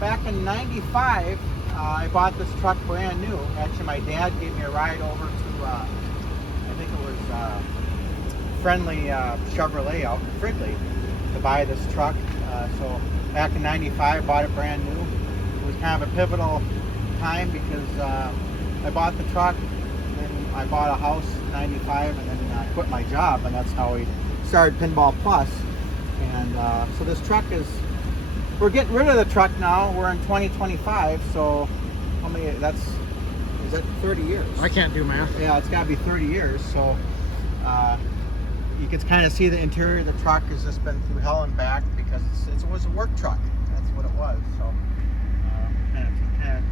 back in '95, I bought this truck brand new. Actually, my dad gave me a ride over to, I think it was Friendly Chevrolet out in Fridley to buy this truck. So back in '95, bought it brand new. It was kind of a pivotal time because I bought the truck, then I bought a house in '95, and then I quit my job, and that's how we started Pinball Plus. And so this truck we're getting rid of the truck now. We're in 2025, so how many, is that 30 years? I can't do math. Yeah, it's got to be 30 years. So you can kind of see the interior of the truck has just been through hell and back because it was a work truck. That's what it was. So kind of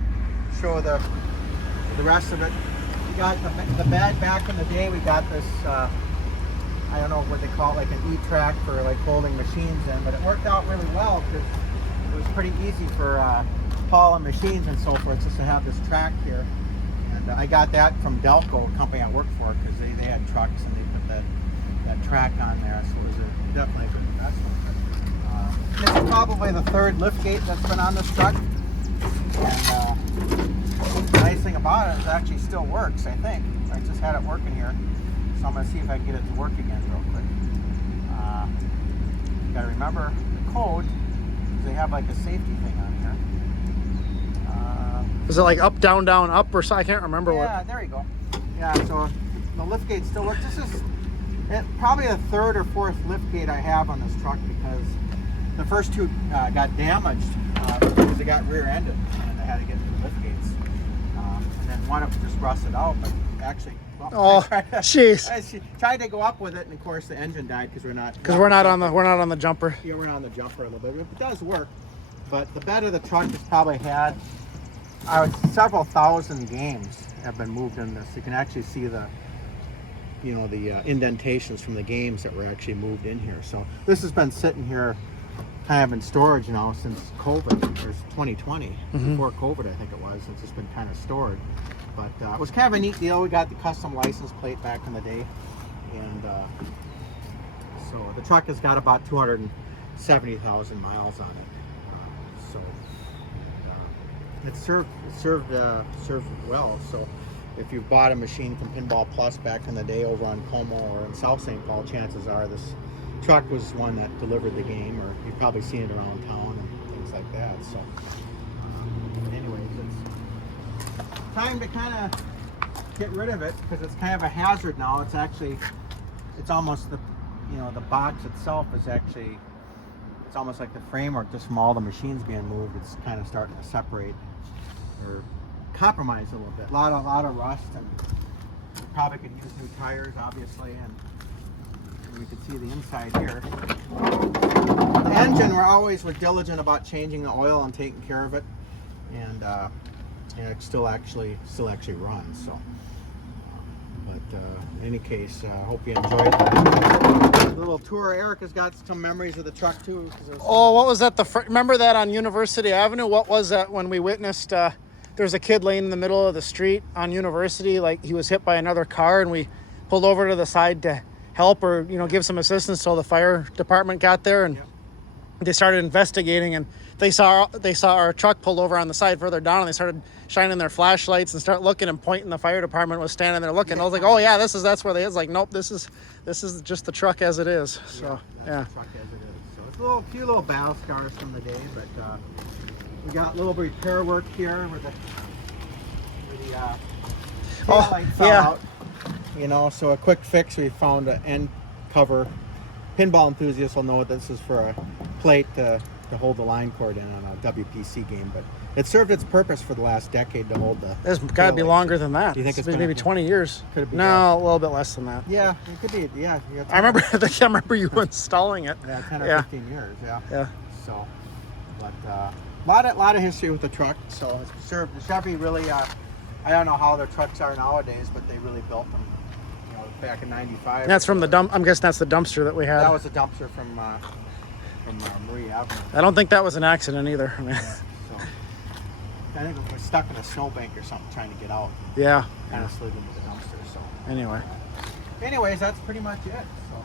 show the rest of it. We got the bed back in the day. We got this, I don't know what they call it, like an E-track for like holding machines in, but it worked out really well because it was pretty easy for hauling machines and so forth, just to have this track here. And I got that from Delco, a company I work for, because they had trucks and they put that track on there, so it was definitely a good investment. This is probably the third lift gate that's been on this truck. And the nice thing about it is it actually still works, I think. I just had it working here. So I'm going to see if I can get it to work again real quick. You got to remember the code, because they have like a safety thing on here. Is it like up, down, down, up, or so? I can't remember what. Yeah, there you go. Yeah, so the lift gate still works. This is probably the third or fourth lift gate I have on this truck, because the first two got damaged because they got rear-ended and I had to get new lift gates. And then one of them just rusted out, but actually. Well, oh, jeez! I tried to go up with it, and of course the engine died because we're not on the jumper. Yeah, we're not on the jumper a little bit. It does work, but the bed of the truck has probably had several thousand games have been moved in this. You can actually see the indentations from the games that were actually moved in here. So this has been sitting here kind of in storage now since COVID. There's 2020, before COVID I think it was. It's just been kind of stored. But it was kind of a neat deal. We got the custom license plate back in the day. And so the truck has got about 270,000 miles on it. It served well. So if you bought a machine from Pinball Plus back in the day over on Como or in South St. Paul, chances are this truck was one that delivered the game, or you've probably seen it around town and things like that. So anyways, it's time to kind of get rid of it because it's kind of a hazard now. It's almost the box itself is actually, it's almost like the framework just from all the machines being moved. It's kind of starting to separate or compromise a little bit. A lot of rust, and we probably could use new tires, obviously, and we can see the inside here. The engine, we're diligent about changing the oil and taking care of it, and it still actually runs. So, but in any case, I hope you enjoyed the little tour. Eric has got some memories of the truck too. Oh, what was that? Remember that on University Avenue? What was that when we witnessed? There's a kid laying in the middle of the street on University, like he was hit by another car, and we pulled over to the side to help or give some assistance. So the fire department got there, and they started investigating, and they saw our truck pulled over on the side further down, and they started shining their flashlights and start looking and pointing. The fire department was standing there looking. I was like, oh yeah, that's where they is. Like, nope, this is just the truck as it is. So yeah. The truck as it is. So it's a few little battle scars from the day, but we got a little repair work here where the tail light fell out. So a quick fix. We found an end cover. Pinball enthusiasts will know this is for a plate to hold the line cord in on a WPC game, but it served its purpose for the last decade to hold the. It's got to be longer than that. Do you think it's maybe 20 years? Could it be? No, a little bit less than that. Yeah, it could be. Yeah. I remember you installing it. Yeah, 10 or 15 years. Yeah. Yeah. So, but a lot of history with the truck. So it's served. The Chevy really. I don't know how their trucks are nowadays, but they really built them. Back in '95. That's from the dump. I'm guessing that's the dumpster that we had. That was a dumpster from Marie Avenue. I don't think that was an accident either. So I think we were stuck in a snowbank or something trying to get out. Yeah. Kind of slid into the dumpster. So anyways, that's pretty much it. So